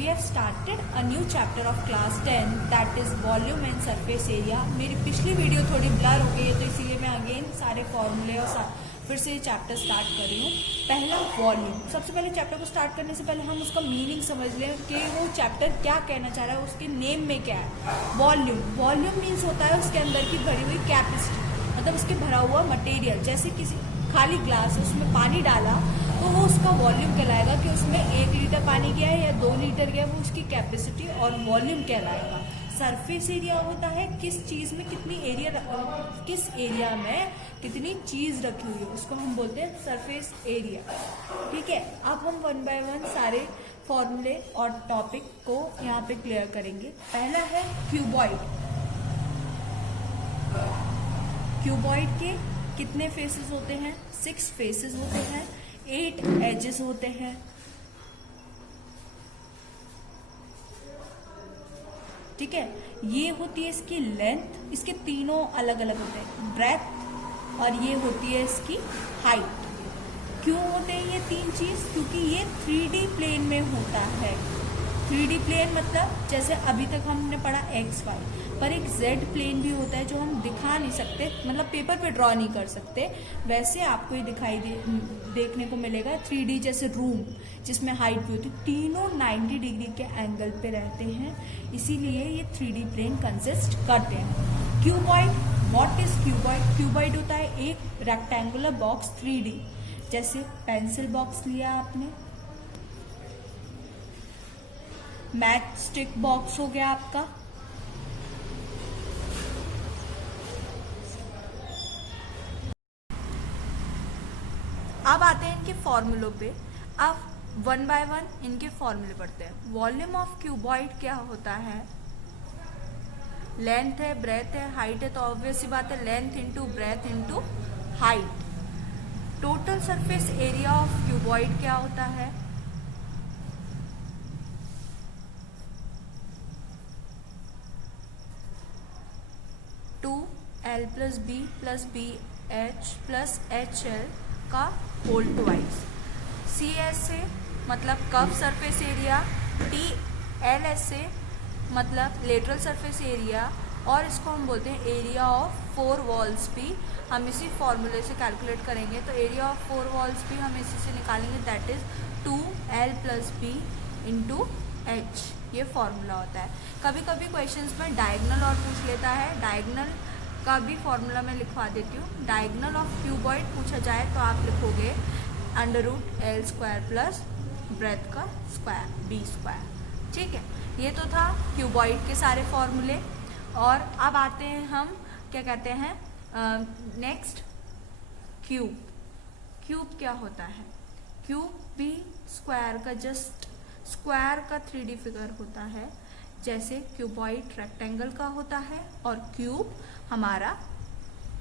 we have started a new chapter of class 10 that is volume and surface area। मेरी पिछली video थोड़ी blur हो गई है तो इसीलिए मैं अगेन सारे फॉर्मूले और फिर से ये चैप्टर स्टार्ट कर रही हूँ। पहला वॉल्यूम। सबसे पहले चैप्टर को स्टार्ट करने से पहले हम उसका मीनिंग समझ लें कि वो चैप्टर क्या कहना चाह रहा है, उसके नेम में क्या है। वॉल्यूम, वॉल्यूम मीन्स होता है उसके अंदर की भरी हुई कैपेसिटी, मतलब उसके भरा हुआ मटेरियल। जैसे किसी खाली ग्लास है उसमें पानी डाला तो वो उसका वॉल्यूम कहलाएगा कि उसमें 1 लीटर पानी गया है या 2 लीटर गया, वो उसकी कैपेसिटी और वॉल्यूम कहलाएगा। सरफेस एरिया होता है किस चीज में कितनी एरिया, किस एरिया में कितनी चीज रखी हुई है, उसको हम बोलते हैं सरफेस एरिया। ठीक है, अब हम 1 बाय 1 सारे फॉर्मूले और टॉपिक को यहाँ पे क्लियर करेंगे। पहला है क्यूबॉइड। क्यूबॉइड के कितने फेसेस होते हैं? 6 फेसेस होते हैं, 8 एजेस होते हैं। ठीक है, ये होती है इसकी लेंथ, इसके तीनों अलग अलग होते हैं, ब्रेथ, और ये होती है इसकी हाइट। क्यों होते हैं ये 3 चीज? क्योंकि ये 3D प्लेन में होता है। 3D प्लेन मतलब जैसे अभी तक हमने पढ़ा XY, पर एक Z प्लेन भी होता है जो हम दिखा नहीं सकते, मतलब पेपर पे ड्रॉ नहीं कर सकते। वैसे आपको ये देखने को मिलेगा 3D जैसे रूम जिसमें हाइट भी होती है, तीनों 90 डिग्री के एंगल पे रहते हैं, इसीलिए ये 3D प्लेन कंसिस्ट करते हैं। Cuboid, what is cuboid? Cuboid होता है एक रेक्टेंगुलर बॉक्स 3D, जैसे पेंसिल बॉक्स लिया आपने, मैच स्टिक बॉक्स हो गया आपका, अब आते हैं इनके फॉर्मूलों पे। अब 1 बाय 1 इनके फॉर्मूले पढ़ते हैं। वॉल्यूम ऑफ क्यूबॉइड क्या होता है? लेंथ है, ब्रेथ है, हाइट है, तो ऑब्वियस सी बात है length into breadth into height. Total surface area of cuboid क्या होता है? L plus b h plus h l का होल ट्वाइस। CSA मतलब कर्व सरफेस एरिया, TLSA मतलब लेटरल सरफेस एरिया, और इसको हम बोलते हैं एरिया ऑफ 4 वॉल्स भी। हम इसी फॉर्मूले से कैलकुलेट करेंगे, तो एरिया ऑफ 4 वॉल्स भी हम इसी से निकालेंगे, that is 2L plus b into h. ये फॉर्मूला होता है। कभी कभी क्वेश्चंस में डायगनल और पूछ लेता है, डायगनल का भी फॉर्मूला मैं लिखवा देती हूँ। डायगनल ऑफ क्यूबॉइड पूछा जाए तो आप लिखोगे √L² प्लस ब्रेथ का स्क्वायर B²। ठीक है, ये तो था क्यूबॉइड के सारे फॉर्मूले। और अब आते हैं हम क्या कहते हैं नेक्स्ट, क्यूब। क्यूब क्या होता है? क्यूब भी स्क्वायर का, जस्ट स्क्वायर का 3D फिगर होता है, जैसे क्यूबॉइड रेक्टेंगल का होता है और क्यूब हमारा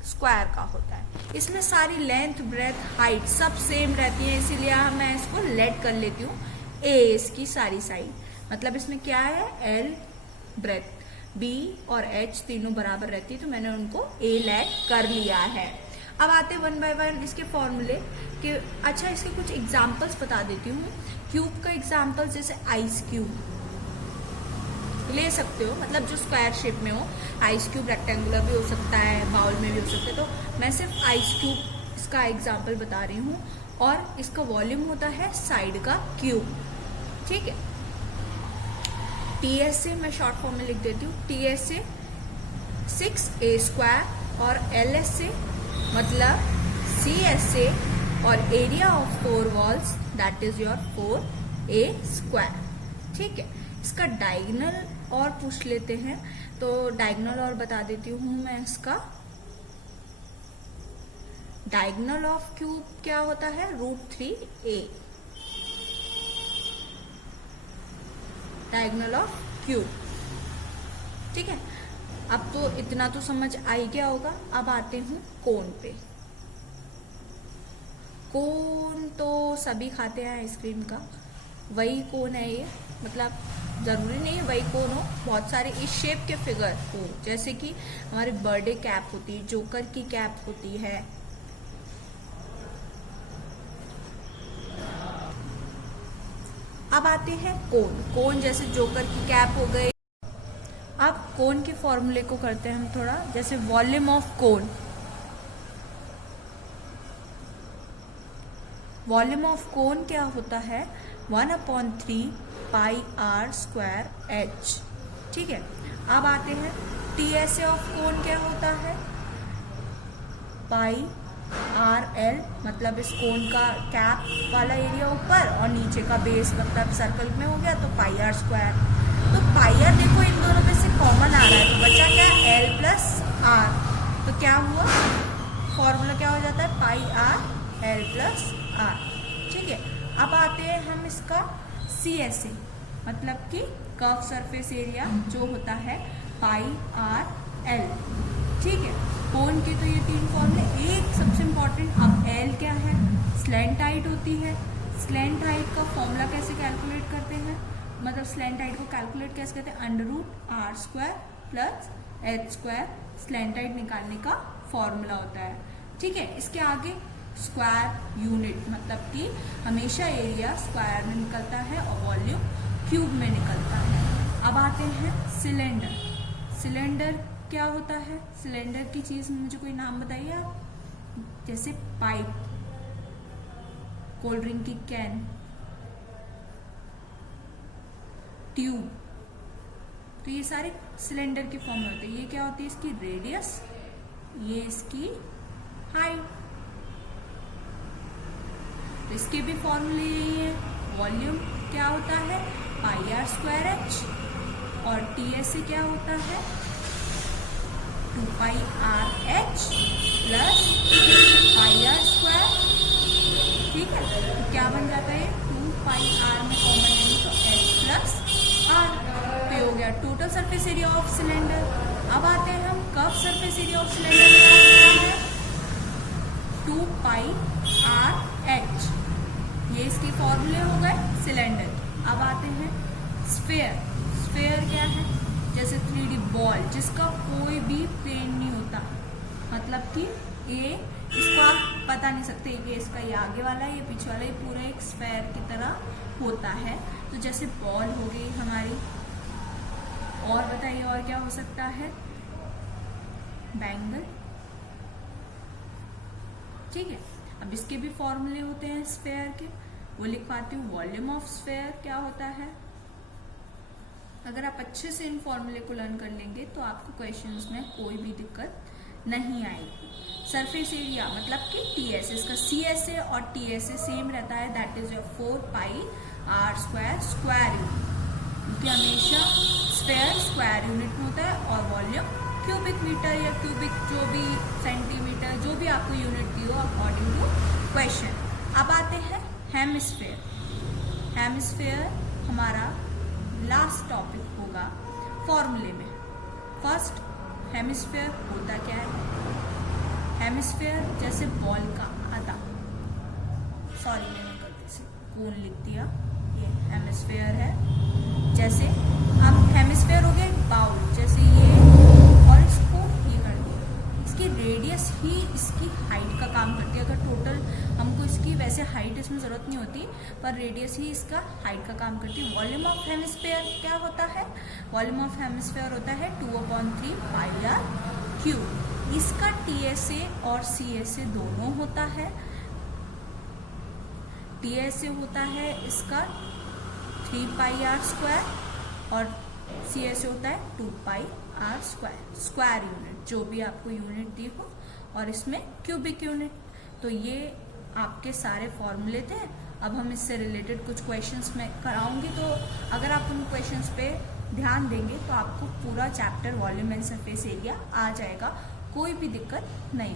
स्क्वायर का होता है। इसमें सारी लेंथ, ब्रेथ, हाइट सब सेम रहती है, इसीलिए मैं इसको लेट कर लेती हूँ A इसकी सारी साइड। मतलब इसमें क्या है, L ब्रेथ, B और H तीनों बराबर रहती है, तो मैंने उनको A लेट कर लिया है। अब आते 1 बाय 1 इसके फॉर्मूले के। अच्छा, इसके कुछ एग्जाम्पल्स बता देती हूँ। क्यूब का एग्जाम्पल जैसे आइस क्यूब ले सकते हो, मतलब जो स्क्वायर शेप में हो। आइस क्यूब रेक्टेंगुलर भी हो सकता है, बाउल में भी हो सकता है, तो मैं सिर्फ आइस क्यूब इसका एग्जाम्पल बता रही हूँ। और इसका वॉल्यूम होता है साइड का क्यूब। ठीक है, TSA मैं शॉर्ट फॉर्म में लिख देती हूँ, TSA 6A² और LSA मतलब CSA और area of 4 walls that is your 4A²। ठीक है, इसका डायगोनल और पूछ लेते हैं, तो डायगोनल और बता देती हूँ मैं। इसका डायगोनल ऑफ क्यूब क्या होता है? √3A। Diagonal of cube. ठीक है, अब तो इतना तो समझ आ ही गया होगा। अब आते हूँ कोन पे। कोन तो सभी खाते हैं आइसक्रीम का, वही कोन है ये, मतलब जरूरी नहीं है वही कोन हो, बहुत सारे इस शेप के फिगर हो, जैसे कि हमारी बर्थडे कैप होती है, जोकर की कैप होती है, अब आते हैं कोन। कोन जैसे जोकर की कैप हो गई। अब कोन के फॉर्मूले को करते हैं हम थोड़ा, जैसे volume of cone. Volume of cone क्या होता है? 1/3 पाई आर स्क्वायर एच। ठीक है, अब आते हैं टीएसए ऑफ कोन क्या होता है? पाई आर एल, मतलब इस कोन का कैप वाला एरिया ऊपर और नीचे का बेस मतलब सर्कल में हो गया, तो पाई आर स्क्वायर। तो पाई आर देखो इन दोनों में से कॉमन आ रहा है, तो बचा क्या? L plus r. तो क्या हुआ? फॉर्मूला क्या हो जाता है? Pi r l plus r. ठीक है, अब आते हैं हम इसका सी एस ए, मतलब कि कर्व सरफेस एरिया जो होता है पाई आर एल। ठीक है, कोन के तो ये 3 फॉर्मूले। एक सबसे इम्पॉर्टेंट, अब एल क्या है? स्लैंट हाइट होती है। स्लैंट हाइट का फॉर्मूला कैसे कैलकुलेट करते हैं? मतलब स्लैंट हाइट को कैलकुलेट कैसे करते हैं? √r square plus h square slant height निकालने का फॉर्मूला होता है। ठीक है, इसके आगे स्क्वायर यूनिट, मतलब कि हमेशा एरिया स्क्वायर में निकलता है और वॉल्यूम क्यूब में निकलता है। अब आते हैं सिलेंडर। सिलेंडर क्या होता है? सिलेंडर की चीज मुझे कोई नाम बताइए आप। जैसे पाइप, कोल्ड ड्रिंक की कैन, ट्यूब, तो ये सारे सिलेंडर के फॉर्म में होते हैं। ये क्या होती है? इसकी रेडियस, ये इसकी हाइट। तो इसके भी फॉर्मूले यही है। वॉल्यूम क्या होता है? पाई आर स्क्वायर एच, और टीएसए क्या होता है? 2 pi r h plus pi r square. ठीक है, तो क्या बन जाता है? 2 पाई आर में कॉमन लेंगे तो एच प्लस आर। तो हो गया total surface area of cylinder. अब आते हैं हम curve surface area of cylinder क्या होता है? 2 पाई आर एच। ये इसके फॉर्मूले हो गए सिलेंडर। अब आते हैं स्फेयर। स्फेयर क्या है? जैसे 3D बॉल जिसका कोई भी प्लेन नहीं होता, मतलब कि ये इसको आप बता नहीं सकते कि इसका ये आगे वाला ये पीछे वाला, ये पूरा एक स्फेयर की तरह होता है। तो जैसे बॉल हो गई हमारी, और बताइए और क्या हो सकता है? बैंगल। ठीक है, अब इसके भी फॉर्मूले होते हैं स्फेयर के, वो लिखवाती हूँ। वॉल्यूम ऑफ स्फेयर क्या होता है? अगर आप अच्छे से इन फॉर्मूले को लर्न कर लेंगे तो आपको क्वेश्चंस में कोई भी दिक्कत नहीं आएगी। सरफेस एरिया मतलब कि टीएस, इसका सीएसए और टीएसए सेम रहता है, that is your 4 pi r square square unit, क्योंकि हमेशा स्फेयर स्क्वायर यूनिट में होता है और वॉल्यूम क्यूबिक मीटर या क्यूबिक जो भी सेंटीमीटर, जो भी आपको यूनिट दी हो अकॉर्डिंग टू क्वेश्चन। अब आते हैं हेमिस्फेयर। हेमिस्फेयर हमारा लास्ट टॉपिक होगा फॉर्मूले में। फर्स्ट, हेमिस्फेयर होता क्या है? हेमिस्फेयर जैसे बॉल का आधा, सॉरी मैंने गलती से कोन लिख दिया, ये हेमिस्फेयर है। जैसे हम हेमिस्फेयर हो गया बाउल, जैसे ये, और इसको ये कर दिया, इसकी रेडियस ही इसकी हाइट का काम करती है। अगर टोटल हमको इसकी वैसे हाइट इसमें जरूरत नहीं होती, पर रेडियस ही इसका हाइट का काम करती है। वॉल्यूम ऑफ हेमिस्फेयर क्या होता है? वॉल्यूम ऑफ हेमिस्फेयर होता है 2/3 पाई आर क्यूब। इसका टीएसए और सीएसए दोनों होता है। टीएसए होता है इसका 3 पाई आर स्क्वायर और सीएसए होता है 2 pi r square square unit, जो भी आपको यूनिट दी हो, और इसमें क्यूबिक यूनिट। तो ये आपके सारे फॉर्मूले थे। अब हम इससे रिलेटेड कुछ क्वेश्चंस मैं कराऊंगी, तो अगर आप उन क्वेश्चंस पे ध्यान देंगे तो आपको पूरा chapter volume and surface area आ जाएगा, कोई भी दिक्कत नहीं।